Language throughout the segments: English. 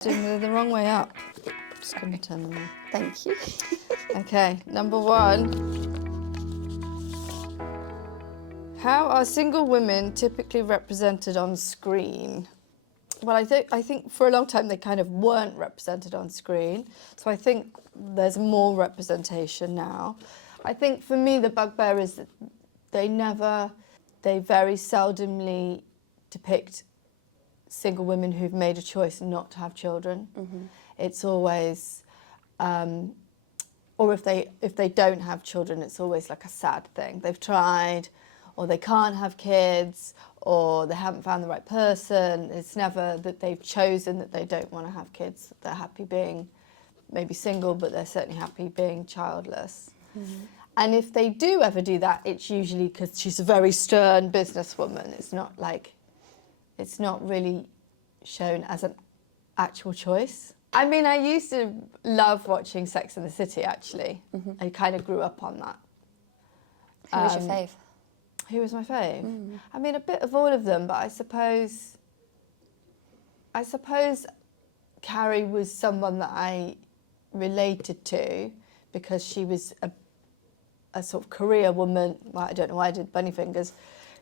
Doing the wrong way up. Just going to turn them on. Thank you. Okay, number one. How are single women typically represented on screen? Well, I think for a long time they kind of weren't represented on screen. So I think there's more representation now. I think for me the bugbear is that they very seldomly depict single women who've made a choice not to have children. Mm-hmm. It's always, or if they don't have children, it's always like a sad thing. They've tried, or they can't have kids, or they haven't found the right person. It's never that they've chosen that they don't want to have kids. They're happy being maybe single, but they're certainly happy being childless. Mm-hmm. And if they do ever do that, it's usually because she's a very stern businesswoman. It's not really shown as an actual choice. I mean, I used to love watching Sex and the City, actually. Mm-hmm. I kind of grew up on that. Who was your fave? Who was my fave? Mm. I mean, a bit of all of them, but I suppose Carrie was someone that I related to because she was a sort of career woman. Well, I don't know why I did bunny fingers.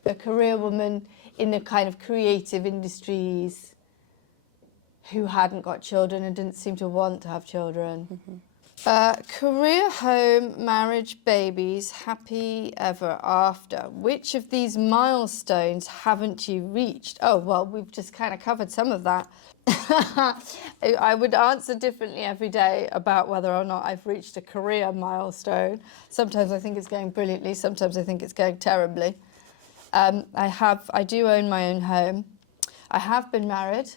A career woman in the kind of creative industries who hadn't got children and didn't seem to want to have children. Mm-hmm. Career, home, marriage, babies, happy ever after. Which of these milestones haven't you reached? Oh, well, we've just kind of covered some of that. I would answer differently every day about whether or not I've reached a career milestone. Sometimes I think it's going brilliantly, sometimes I think it's going terribly. I do own my own home. I have been married.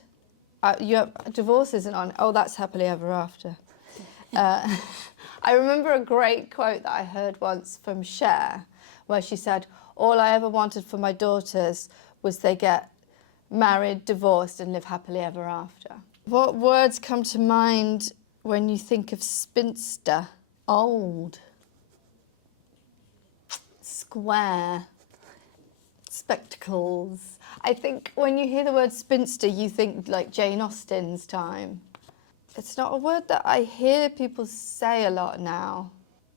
Divorce isn't on. Oh, that's happily ever after. I remember a great quote that I heard once from Cher, where she said, "All I ever wanted for my daughters was they get married, divorced, and live happily ever after." What words come to mind when you think of spinster? Old. Square. Spectacles. I think when you hear the word spinster, you think like Jane Austen's time. It's not a word that I hear people say a lot now,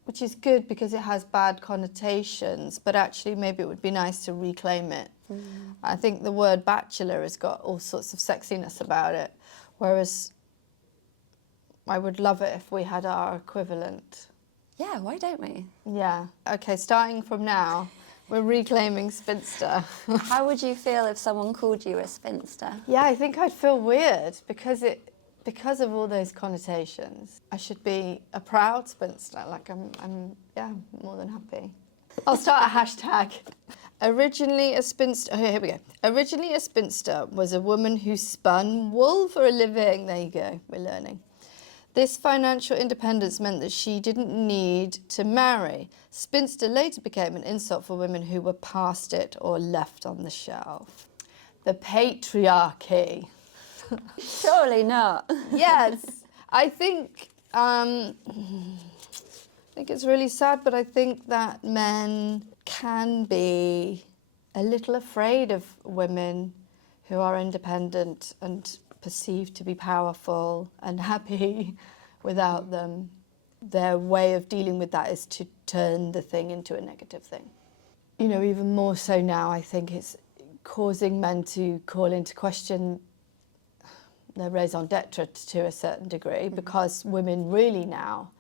which is good because it has bad connotations, but actually maybe it would be nice to reclaim it. Mm. I think the word bachelor has got all sorts of sexiness about it, whereas I would love it if we had our equivalent. Yeah, why don't we? Yeah. Okay, starting from now, we're reclaiming spinster. How would you feel if someone called you a spinster? Yeah, I think I'd feel weird because of all those connotations. I should be a proud spinster. Like I'm more than happy. I'll start a hashtag. Originally a spinster. Oh, here we go. Originally a spinster was a woman who spun wool for a living. There you go. We're learning. This financial independence meant that she didn't need to marry. Spinster later became an insult for women who were past it or left on the shelf. The patriarchy. Surely not. Yes, I think it's really sad, but I think that men can be a little afraid of women who are independent and perceived to be powerful and happy without them. Their way of dealing with that is to turn the thing into a negative thing. You know, even more so now, I think it's causing men to call into question their raison d'etre to a certain degree, because women really now,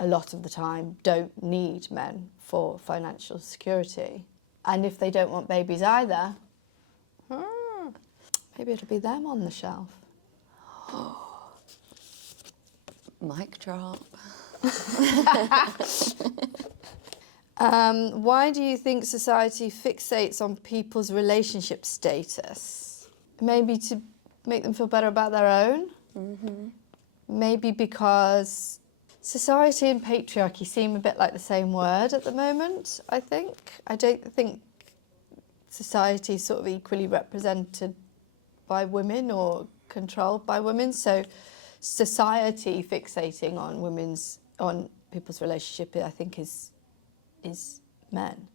a lot of the time, don't need men for financial security. And if they don't want babies either, maybe it'll be them on the shelf. Mic drop. Why do you think society fixates on people's relationship status? Maybe to make them feel better about their own? Mm-hmm. Maybe because society and patriarchy seem a bit like the same word at the moment, I think. I don't think society is sort of equally represented by women or controlled by women. So society fixating on people's relationship, I think, is men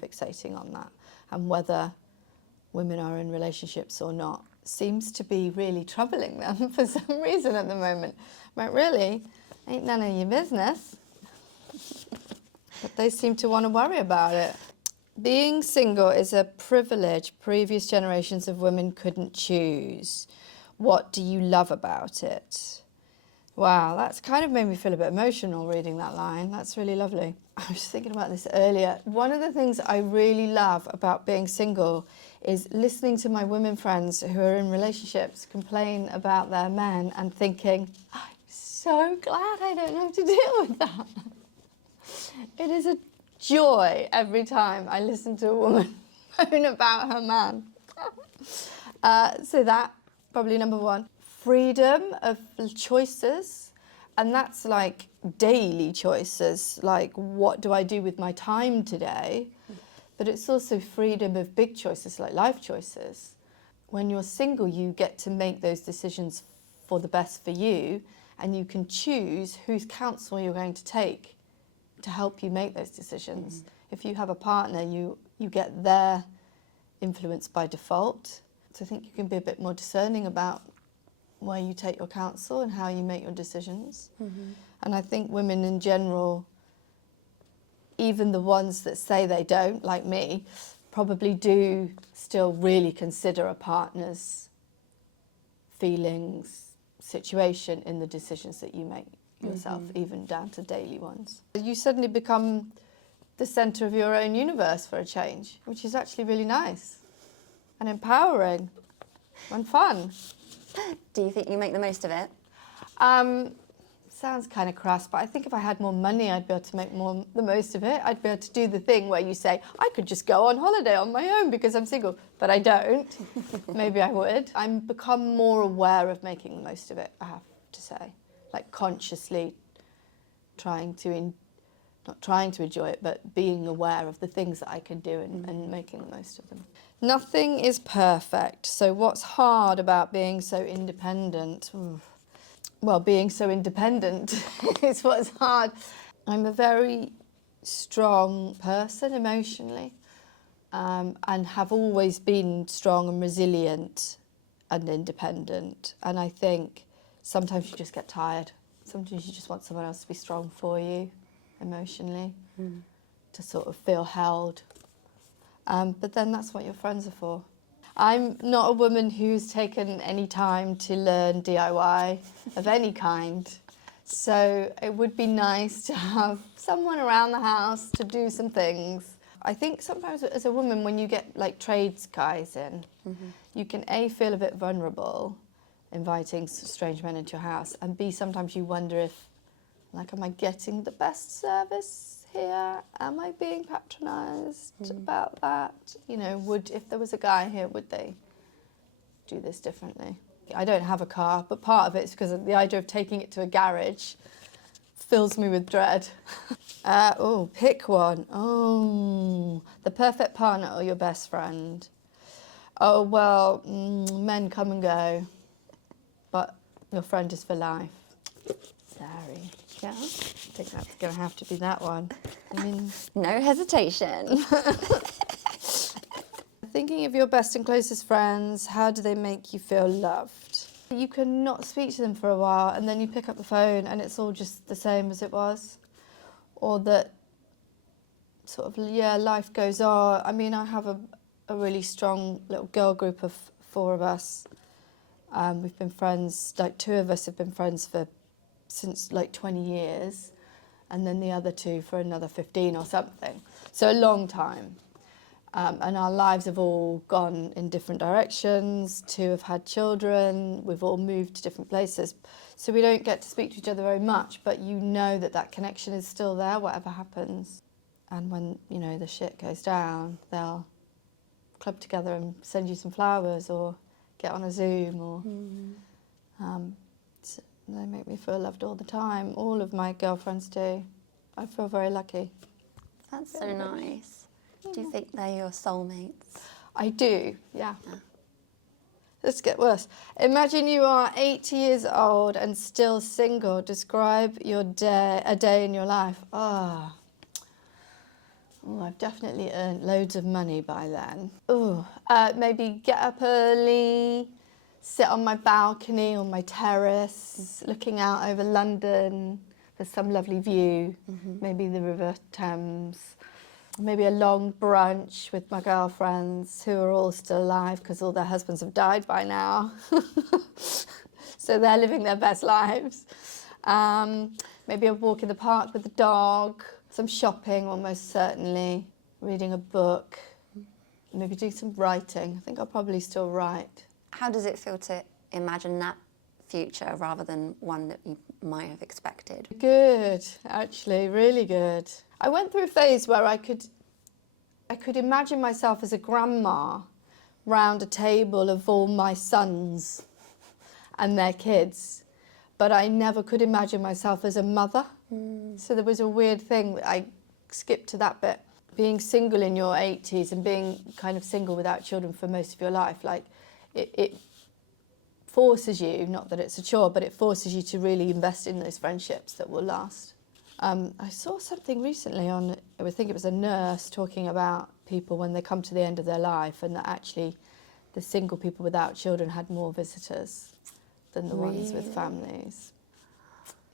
fixating on that. And whether women are in relationships or not seems to be really troubling them for some reason at the moment. But really, ain't none of your business. But they seem to want to worry about it. Being single is a privilege previous generations of women couldn't choose. What do you love about it? Wow, that's kind of made me feel a bit emotional reading that line. That's really lovely. I was thinking about this earlier. One of the things I really love about being single is listening to my women friends who are in relationships complain about their men and thinking, I'm so glad I don't have to deal with that. It is a joy every time I listen to a woman moan about her man. So that, probably number one. Freedom of choices, and that's like daily choices, like what do I do with my time today? But it's also freedom of big choices, like life choices. When you're single, you get to make those decisions for the best for you, and you can choose whose counsel you're going to take to help you make those decisions. If you have a partner, you get their influence by default. So I think you can be a bit more discerning about where you take your counsel and how you make your decisions. And I think women in general, even the ones that say they don't, like me, probably do still really consider a partner's feelings, situation in the decisions that you make yourself, even down to daily ones. You suddenly become the centre of your own universe for a change, which is actually really nice and empowering and fun. Do you think you make the most of it? Sounds kind of crass, but I think if I had more money, I'd be able to make the most of it. I'd be able to do the thing where you say, I could just go on holiday on my own because I'm single, but I don't. Maybe I would. I'm become more aware of making the most of it, I have to say. Like consciously not trying to enjoy it, but being aware of the things that I can do and making the most of them. Nothing is perfect, so what's hard about being so independent? Well, being so independent is what's hard. I'm a very strong person emotionally, and have always been strong and resilient and independent. And I think sometimes you just get tired. Sometimes you just want someone else to be strong for you emotionally, to sort of feel held. But then that's what your friends are for. I'm not a woman who's taken any time to learn DIY of any kind. So it would be nice to have someone around the house to do some things. I think sometimes as a woman, when you get like trades guys in, you can A, feel a bit vulnerable inviting strange men into your house, and B, sometimes you wonder if, like, am I getting the best service here? Am I being patronised about that? You know, if there was a guy here, would they do this differently? I don't have a car, but part of it's because the idea of taking it to a garage fills me with dread. Pick one. Oh, the perfect partner or your best friend? Oh, well, men come and go, but your friend is for life. Sorry. Yeah, I think that's going to have to be that one. I mean, No hesitation. thinking of your best and closest friends, how do they make you feel loved? You can not speak to them for a while and then you pick up the phone and it's all just the same as it was. Or that sort of, life goes on. I mean, I have a really strong little girl group of 4 of us. We've been friends, like 2 of us have been friends since like 20 years, and then the other 2 for another 15 or something. So a long time. And our lives have all gone in different directions. 2 have had children. We've all moved to different places. So we don't get to speak to each other very much, but you know that connection is still there, whatever happens. And when, the shit goes down, they'll club together and send you some flowers or get on a Zoom or... They make me feel loved all the time. All of my girlfriends do. I feel very lucky. That's so nice. Do you think they're your soulmates? I do, yeah. Let's get worse. Imagine you are 80 years old and still single. Describe a day in your life. I've definitely earned loads of money by then. Maybe get up early, sit on my balcony on my terrace, looking out over London for some lovely view, maybe the River Thames, maybe a long brunch with my girlfriends who are all still alive because all their husbands have died by now. So they're living their best lives. Maybe a walk in the park with the dog, some shopping almost certainly, reading a book, maybe do some writing. I think I'll probably still write. How does it feel to imagine that future rather than one that you might have expected? Good, actually, really good. I went through a phase where I could imagine myself as a grandma round a table of all my sons and their kids, but I never could imagine myself as a mother. So there was a weird thing, I skipped to that bit. Being single in your 80s and being kind of single without children for most of your life, like it forces you, not that it's a chore, but it forces you to really invest in those friendships that will last. I saw something recently on, I think it was a nurse talking about people when they come to the end of their life, and that actually the single people without children had more visitors than the ones with families.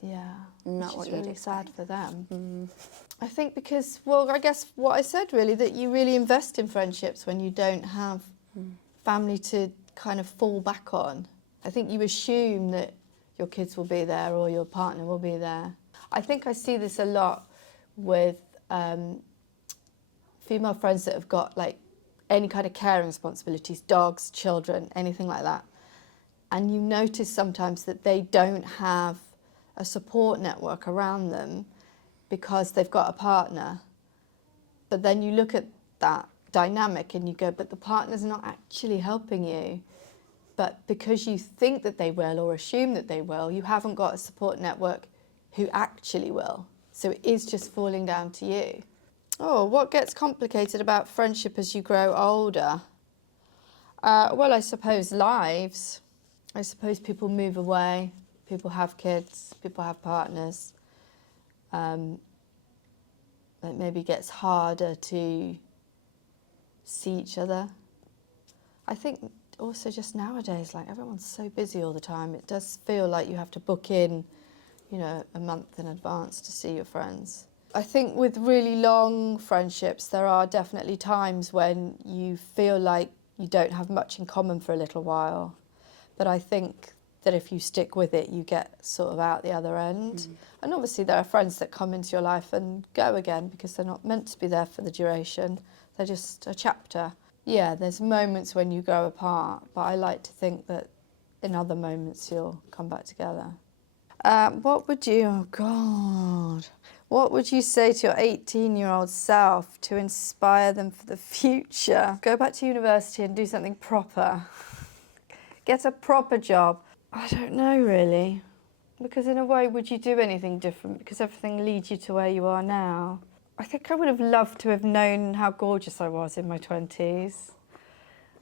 Yeah, Not which what is you'd really expect. sad for them. I think because, well, I guess what I said really, that you really invest in friendships when you don't have family to kind of fall back on. I think you assume that your kids will be there or your partner will be there. I think I see this a lot with female friends that have got like any kind of caring responsibilities, dogs, children, anything like that. And you notice sometimes that they don't have a support network around them because they've got a partner. But then you look at that dynamic and you go, but the partner's not actually helping you. But because you think that they will or assume that they will, you haven't got a support network who actually will. So it is just falling down to you. Oh, what gets complicated about friendship as you grow older? Well, I suppose lives. I suppose people move away, people have kids, people have partners. It maybe gets harder to see each other. I think also just nowadays, like everyone's so busy all the time, it does feel like you have to book in, you know, a month in advance to see your friends. I think with really long friendships, there are definitely times when you feel like you don't have much in common for a little while. But I think that if you stick with it, you get sort of out the other end. And obviously there are friends that come into your life and go again because they're not meant to be there for the duration. They're just a chapter. Yeah, there's moments when you grow apart, but I like to think that in other moments you'll come back together. What would you say to your 18-year-old self to inspire them for the future? Go back to university and do something proper. Get a proper job. I don't know really, because in a way, would you do anything different? Because everything leads you to where you are now. I think I would have loved to have known how gorgeous I was in my 20s.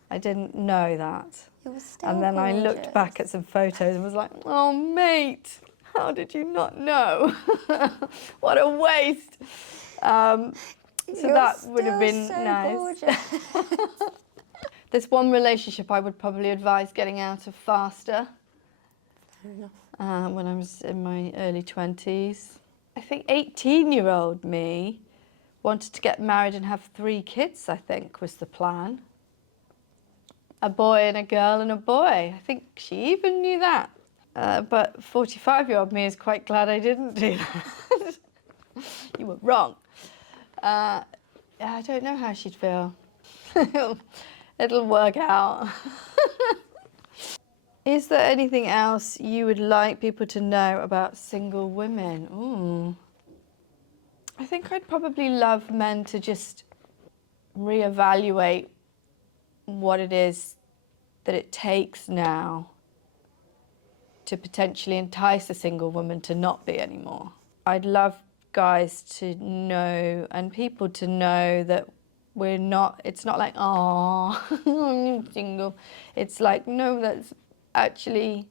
I didn't know that. You were still And then I looked gorgeous. back at some photos and was like, oh mate, how did you not know? What a waste. So You're that would have still been so nice. gorgeous. There's one relationship I would probably advise getting out of faster. Fair enough. When I was in my early 20s. I think 18-year-old me wanted to get married and have 3 kids, I think, was the plan. A boy and a girl and a boy. I think she even knew that. But 45-year-old me is quite glad I didn't do that. You were wrong. I don't know how she'd feel. It'll work out. Is there anything else you would like people to know about single women? Ooh. I think I'd probably love men to just reevaluate what it is that it takes now to potentially entice a single woman to not be anymore. I'd love guys to know and people to know that it's not like, oh, I'm single. It's like, no, that's actually,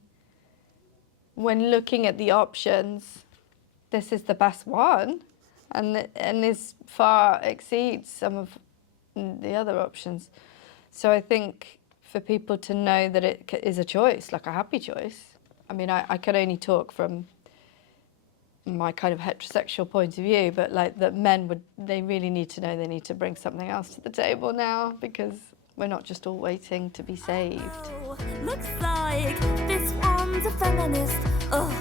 when looking at the options, this is the best one. And this far exceeds some of the other options. So I think for people to know that it is a choice, like a happy choice. I mean, I can only talk from my kind of heterosexual point of view, but like that they really need to know they need to bring something else to the table now, because we're not just all waiting to be saved. Looks like this one's a feminist. Oh,